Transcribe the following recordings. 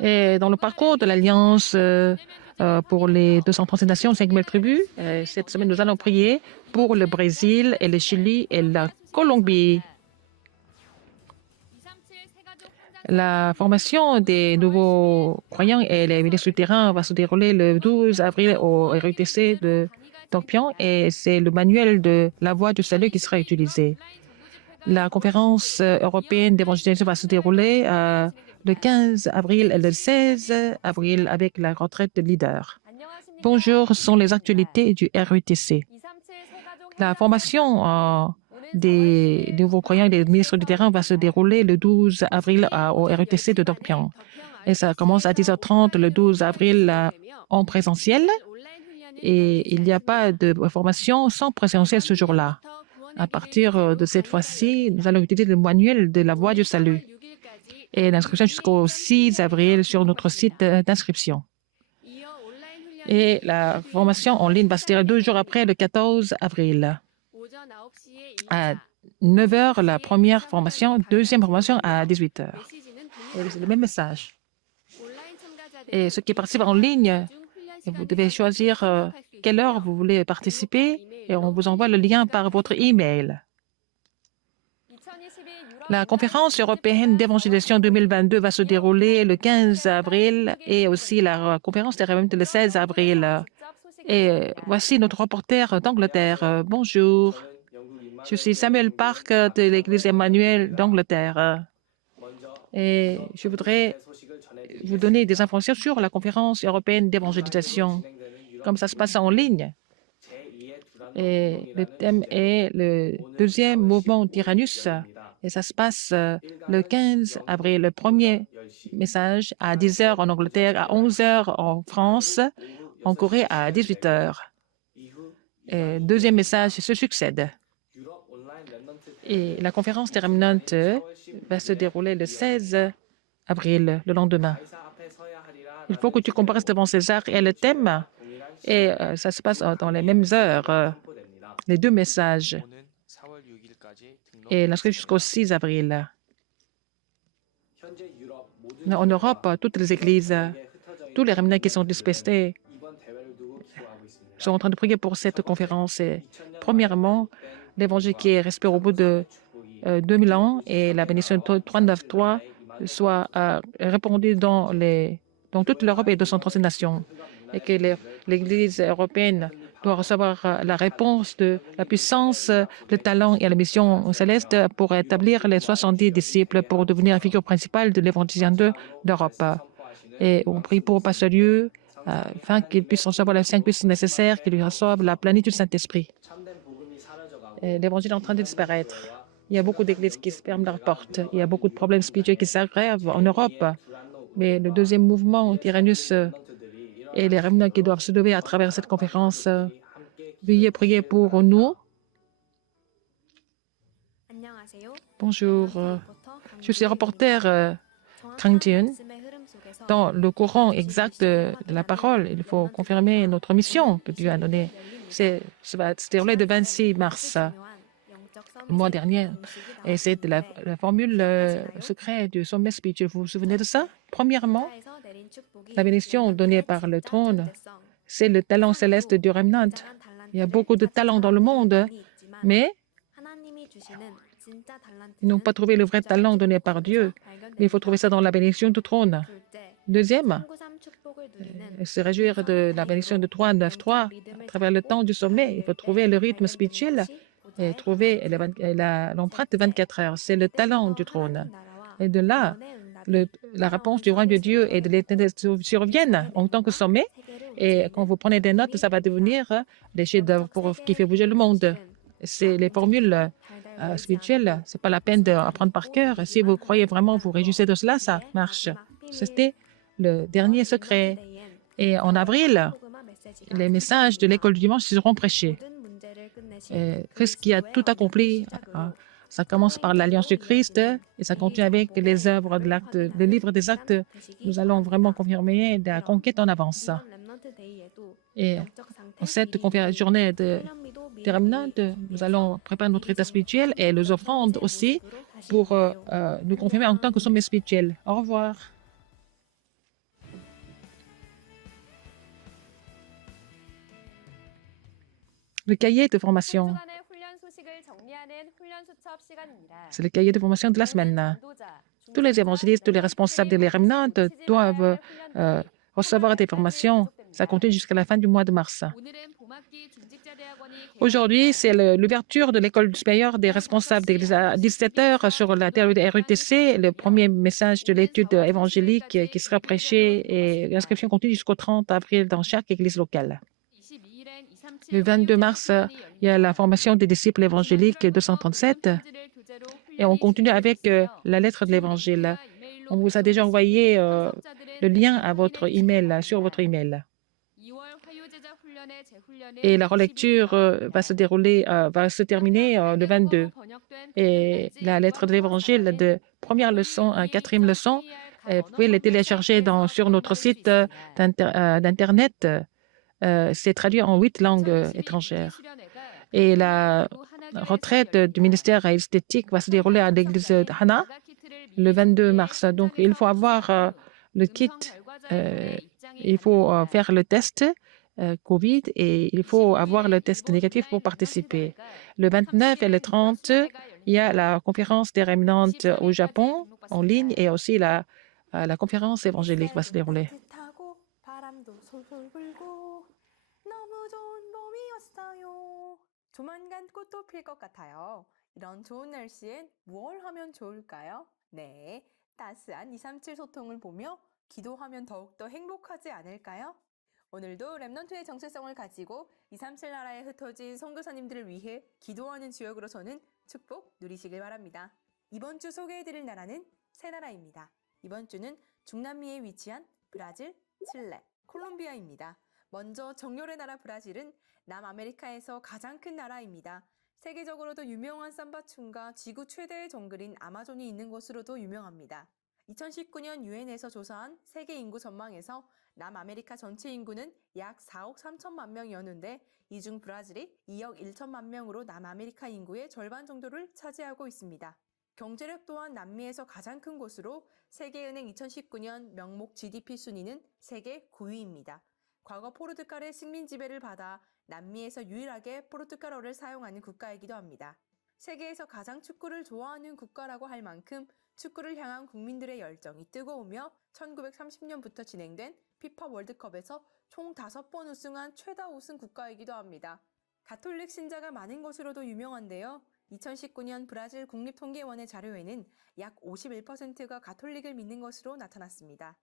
Et dans le parcours de l'Alliance pour les 237 nations, 5000 tribus, cette semaine, nous allons prier pour le Brésil et le Chili et la Colombie. La formation des nouveaux croyants et les ministres du terrain va se dérouler le 12 avril au RUTC de Tongpyeong et c'est le manuel de la voie du salut qui sera utilisé. La conférence européenne d'évangélisation va se dérouler le 15 avril et le 16 avril avec la retraite de leaders. Bonjour, ce sont les actualités du RUTC. La formation des nouveaux croyants et des ministres du terrain va se dérouler le 12 avril au RUTC de Tongpyeong. Et ça commence à 10h30 le 12 avril en présentiel. Et il n'y a pas de formation sans présentiel ce jour-là. À partir de cette fois-ci, nous allons utiliser le manuel de la voie du salut. Et l'inscription jusqu'au 6 avril sur notre site d'inscription. Et la formation en ligne va se dérouler 2 jours après, le 14 avril. À 9h, la première formation, deuxième formation à 18h. Et c'est le même message. Et ceux qui participent en ligne, vous devez choisir quelle heure vous voulez participer et on vous envoie le lien par votre email. La conférence européenne d'évangélisation 2022 va se dérouler le 15 avril et aussi la conférence des réunions le 16 avril. Et voici notre reporter d'Angleterre. Bonjour. Je suis Samuel Park de l'Église Emmanuel d'Angleterre. Et je voudrais vous donner des informations sur la conférence européenne d'évangélisation, comme ça se passe en ligne. Et le thème est le deuxième mouvement Tyrannus. Et ça se passe le 15 avril. Le premier message à 10h en Angleterre, à 11h en France, en Corée à 18h. Et deuxième message se succède. Et la conférence terminante va se dérouler le 16 avril, le lendemain. Il faut que tu comparaisses devant César et le thème. Et ça se passe dans les mêmes heures, les deux messages. Et l'inscription jusqu'au 6 avril. En Europe, toutes les églises, tous les réunions qui sont dispersés sont en train de prier pour cette conférence. Et premièrement, l'évangile qui est respiré au bout de 2000 ans et la bénédiction 393 soit répandue dans toute l'Europe et 237 nations. Et que l'Église européenne doit recevoir la réponse de la puissance, le talent et la mission céleste pour établir les 70 disciples pour devenir la figure principale de l'évangélisation d'Europe. Et on prie pour Pasteur Lieu afin qu'il puisse recevoir les 5 puissances nécessaires, qu'il reçoive la plénitude du Saint-Esprit. L'évangile est en train de disparaître. Il y a beaucoup d'églises qui se ferment leurs portes. Il y a beaucoup de problèmes spirituels qui s'aggravent en Europe. Mais le deuxième mouvement, Tyrannus, et les réunions qui doivent se lever à travers cette conférence, veuillez prier pour nous. Bonjour, je suis reporter Kang Jiun. Dans le courant exact de la parole, il faut confirmer notre mission que Dieu a donnée. Ça va se dérouler le 26 mars, le mois dernier. Et c'est la formule secrète du sommet spirituel. Vous vous souvenez de ça? Premièrement, la bénédiction donnée par le trône, c'est le talent céleste du remnant. Il y a beaucoup de talents dans le monde, mais ils n'ont pas trouvé le vrai talent donné par Dieu. Mais il faut trouver ça dans la bénédiction du trône. Deuxième, se réjouir de la bénédiction de 393 à travers le temps du sommet. Il faut trouver le rythme spirituel et trouver l'empreinte de 24 heures. C'est le talent du trône. Et de là, la réponse du royaume de Dieu et de l'éternité surviennent en tant que sommet. Et quand vous prenez des notes, ça va devenir des chefs-d'œuvre qui fait bouger le monde. C'est les formules spirituelles. Ce n'est pas la peine d'apprendre par cœur. Si vous croyez vraiment, vous réjouissez de cela, ça marche. C'était le dernier secret. Et en avril, les messages de l'école du dimanche seront prêchés. Christ qui a tout accompli, ça commence par l'Alliance du Christ et ça continue avec les œuvres de l'acte, le livre des actes. Nous allons vraiment confirmer la conquête en avance. Et en cette journée des remnants, nous allons préparer notre état spirituel et les offrandes aussi pour nous confirmer en tant que sommet spirituel. Au revoir. le cahier de formation. 한 주간의 훈련 소식을 정리하는 훈련 수첩 시간입니다. C'est le cahier de formation de la 모든 semaine. 전도자, Tous les 중직자, évangélistes, tous les responsables des 렘넌트들이 remnants 반드시 놓치지 doivent 말아야 할 훈련들이 recevoir 3월 des 말까지 formations. Ça 계속됩니다. continue jusqu'à la fin du mois de mars. 오늘은 봄학기 중직자대학원이 Aujourd'hui, 개강합니다. c'est l'ouverture de l'école supérieure des responsables d'église à 17 heures sur la théorie de RUTC, le premier message de l'étude évangélique qui sera prêché et l'inscription continue jusqu'au 30 avril dans chaque église locale. 22일엔 237 Le 22 mars, il y a la formation des disciples évangéliques 237 et on continue avec la lettre de l'évangile. On vous a déjà envoyé le lien à votre email, sur votre email. Et la relecture va se terminer le 22. Et la lettre de l'évangile de première leçon à quatrième leçon, vous pouvez les télécharger sur notre site d'Internet. C'est traduit en 8 langues étrangères. Et la retraite du ministère esthétique va se dérouler à l'église de Hana le 22 mars. Donc, il faut avoir le kit, il faut faire le test COVID et il faut avoir le test négatif pour participer. Le 29 et le 30, il y a la conférence des remnantes au Japon en ligne et aussi la conférence évangélique va se dérouler. 따뜻하고 바람도 솔솔 불고 너무 좋은 봄이었어요. 조만간 꽃도 필 것 같아요. 이런 좋은 날씨엔 무얼 하면 좋을까요? 네, 따스한 237 소통을 보며 기도하면 더욱더 행복하지 않을까요? 오늘도 렘넌트의 정체성을 가지고 237 나라에 흩어진 선교사님들을 위해 기도하는 지역으로서는 축복 누리시길 바랍니다. 이번 주 소개해드릴 나라는 세 나라입니다. 이번 주는 중남미에 위치한 브라질, 칠레, 콜롬비아입니다. 먼저 정열의 나라 브라질은 남아메리카에서 가장 큰 나라입니다. 세계적으로도 유명한 삼바춤과 지구 최대의 정글인 아마존이 있는 곳으로도 유명합니다. 2019년 유엔에서 조사한 세계 인구 전망에서 남아메리카 전체 인구는 약 4억 3천만 명이었는데 이 중 브라질이 2억 1천만 명으로 남아메리카 인구의 절반 정도를 차지하고 있습니다. 경제력 또한 남미에서 가장 큰 곳으로 세계은행 2019년 명목 GDP 순위는 세계 9위입니다. 과거 포르투갈의 식민 지배를 받아 남미에서 유일하게 포르투갈어를 사용하는 국가이기도 합니다. 세계에서 가장 축구를 좋아하는 국가라고 할 만큼 축구를 향한 국민들의 열정이 뜨거우며 1930년부터 진행된 피파 월드컵에서 총 5번 우승한 최다 우승 국가이기도 합니다. 가톨릭 신자가 많은 것으로도 유명한데요. 2019년 브라질 국립통계원의 자료에는 약 51%가 가톨릭을 믿는 것으로 나타났습니다.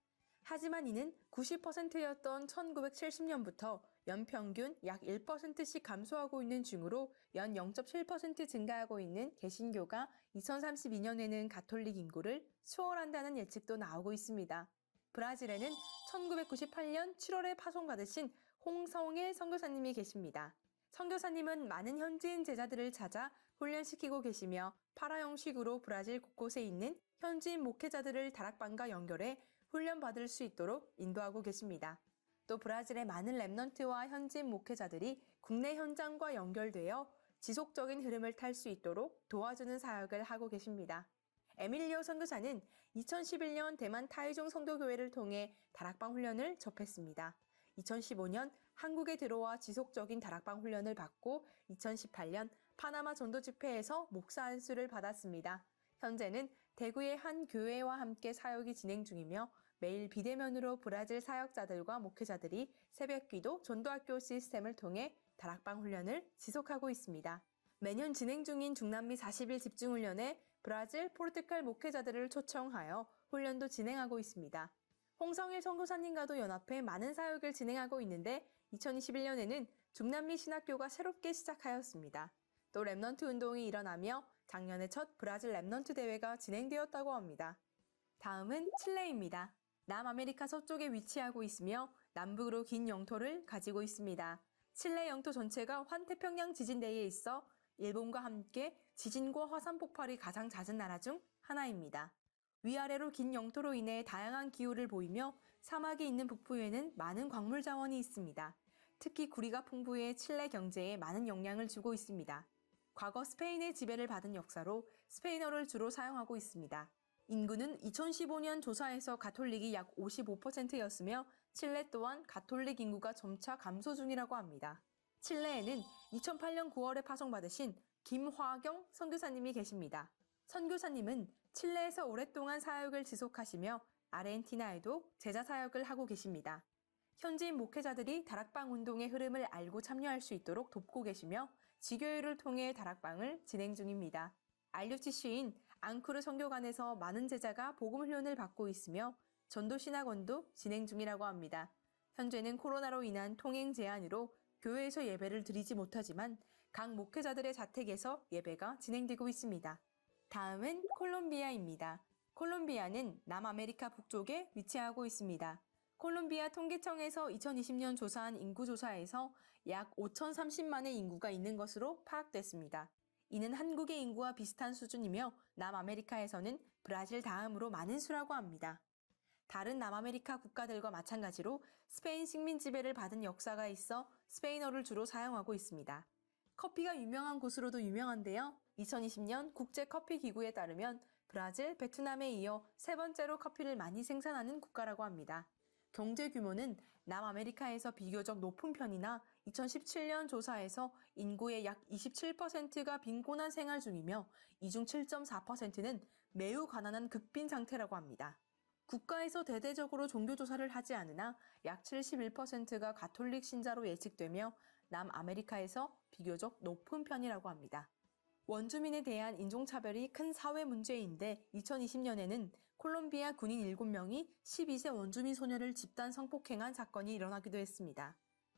하지만 이는 90%였던 1970년부터 연평균 약 1%씩 감소하고 있는 중으로 연 0.7% 증가하고 있는 개신교가 2032년에는 가톨릭 인구를 초월한다는 예측도 나오고 있습니다. 브라질에는 1998년 7월에 파송받으신 홍성일 선교사님이 계십니다. 선교사님은 많은 현지인 제자들을 찾아 훈련시키고 계시며 파라 형식으로 브라질 곳곳에 있는 현지인 목회자들을 다락방과 연결해 훈련받을 수 있도록 인도하고 계십니다. 또 브라질의 많은 렘넌트와 현지인 목회자들이 국내 현장과 연결되어 지속적인 흐름을 탈 수 있도록 도와주는 사역을 하고 계십니다. 에밀리오 선교사는 2011년 대만 타이종 선교교회를 통해 다락방 훈련을 접했습니다. 2015년 한국에 들어와 지속적인 다락방 훈련을 받고 2018년 파나마 전도 집회에서 목사 안수를 받았습니다. 현재는 대구의 한 교회와 함께 사역이 진행 중이며 매일 비대면으로 브라질 사역자들과 목회자들이 새벽기도 전도학교 시스템을 통해 다락방 훈련을 지속하고 있습니다. 매년 진행 중인 중남미 40일 집중훈련에 브라질, 포르투갈 목회자들을 초청하여 훈련도 진행하고 있습니다. 홍성일 선교사님과도 연합해 많은 사역을 진행하고 있는데 2021년에는 중남미 신학교가 새롭게 시작하였습니다. 또 렘넌트 운동이 일어나며 작년에 첫 브라질 렘넌트 대회가 진행되었다고 합니다. 다음은 칠레입니다. 남아메리카 서쪽에 위치하고 있으며 남북으로 긴 영토를 가지고 있습니다. 칠레 영토 전체가 환태평양 지진대에 있어 일본과 함께 지진과 화산 폭발이 가장 잦은 나라 중 하나입니다. 위아래로 긴 영토로 인해 다양한 기후를 보이며 사막이 있는 북부에는 많은 광물 자원이 있습니다. 특히 구리가 풍부해 칠레 경제에 많은 영향을 주고 있습니다. 과거 스페인의 지배를 받은 역사로 스페인어를 주로 사용하고 있습니다. 인구는 2015년 조사에서 가톨릭이 약 55%였으며 칠레 또한 가톨릭 인구가 점차 감소 중이라고 합니다. 칠레에는 2008년 9월에 파송받으신 김화경 선교사님이 계십니다. 선교사님은 칠레에서 오랫동안 사역을 지속하시며 아르헨티나에도 제자 사역을 하고 계십니다. 현지인 목회자들이 다락방 운동의 흐름을 알고 참여할 수 있도록 돕고 계시며 지교회를 통해 다락방을 진행 중입니다. RUTC인 앙쿠르 선교관에서 많은 제자가 복음 훈련을 받고 있으며 전도 신학원도 진행 중이라고 합니다. 현재는 코로나로 인한 통행 제한으로 교회에서 예배를 드리지 못하지만 각 목회자들의 자택에서 예배가 진행되고 있습니다. 다음은 콜롬비아입니다. 콜롬비아는 남아메리카 북쪽에 위치하고 있습니다. 콜롬비아 통계청에서 2020년 조사한 인구조사에서 약 5,030만의 인구가 있는 것으로 파악됐습니다. 이는 한국의 인구와 비슷한 수준이며 남아메리카에서는 브라질 다음으로 많은 수라고 합니다. 다른 남아메리카 국가들과 마찬가지로 스페인 식민 지배를 받은 역사가 있어 스페인어를 주로 사용하고 있습니다. 커피가 유명한 곳으로도 유명한데요. 2020년 국제커피기구에 따르면 브라질, 베트남에 이어 세 번째로 커피를 많이 생산하는 국가라고 합니다. 경제 규모는 남아메리카에서 비교적 높은 편이나 2017년 조사에서 인구의 약 27%가 빈곤한 생활 중이며 이 중 7.4%는 매우 가난한 극빈 상태라고 합니다. 국가에서 대대적으로 종교조사를 하지 않으나 약 71%가 가톨릭 신자로 예측되며 남아메리카에서 비교적 높은 편이라고 합니다. 원주민에 대한 인종차별이 큰 사회 문제인데 2020년에는 콜롬비아 군인 7명이 12세 원주민 소녀를 집단 성폭행한 사건이 일어나기도 했습니다.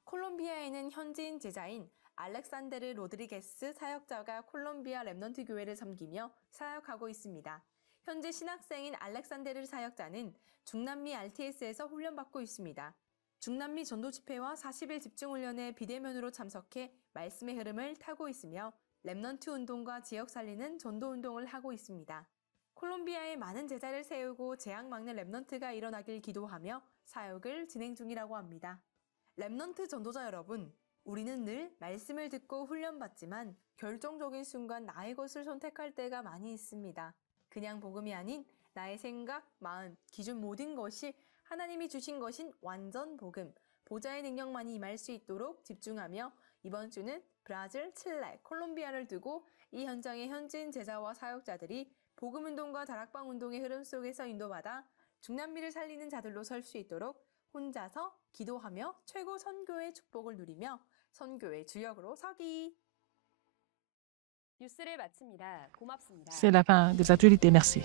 콜롬비아에는 현지인 제자인 알렉산데르 로드리게스 사역자가 콜롬비아 렘넌트 교회를 섬기며 사역하고 있습니다. 현재 신학생인 알렉산데르 사역자는 중남미 RTS에서 훈련받고 있습니다. 중남미 전도 집회와 40일 집중훈련에 비대면으로 참석해 말씀의 흐름을 타고 있으며 렘넌트 운동과 지역 살리는 전도 운동을 하고 있습니다. 콜롬비아에 많은 제자를 세우고 재앙 막는 렘넌트가 일어나길 기도하며 사역을 진행 중이라고 합니다. 렘넌트 전도자 여러분, 우리는 늘 말씀을 듣고 훈련받지만 결정적인 순간 나의 것을 선택할 때가 많이 있습니다. 그냥 복음이 아닌 나의 생각, 마음, 기준 모든 것이 하나님이 주신 것인 완전 복음, 보좌의 능력만이 임할 수 있도록 집중하며 이번 주는 브라질, 칠레, 콜롬비아를 두고 이 현장의 현지인 제자와 사역자들이 복음운동과 다락방 운동의 흐름 속에서 인도받아 중남미를 살리는 자들로 설 수 있도록 혼자서 기도하며 최고 선교의 축복을 누리며 선교의 주역으로 서기. 뉴스를 마칩니다. 고맙습니다. C'est la fin des actualités. Merci.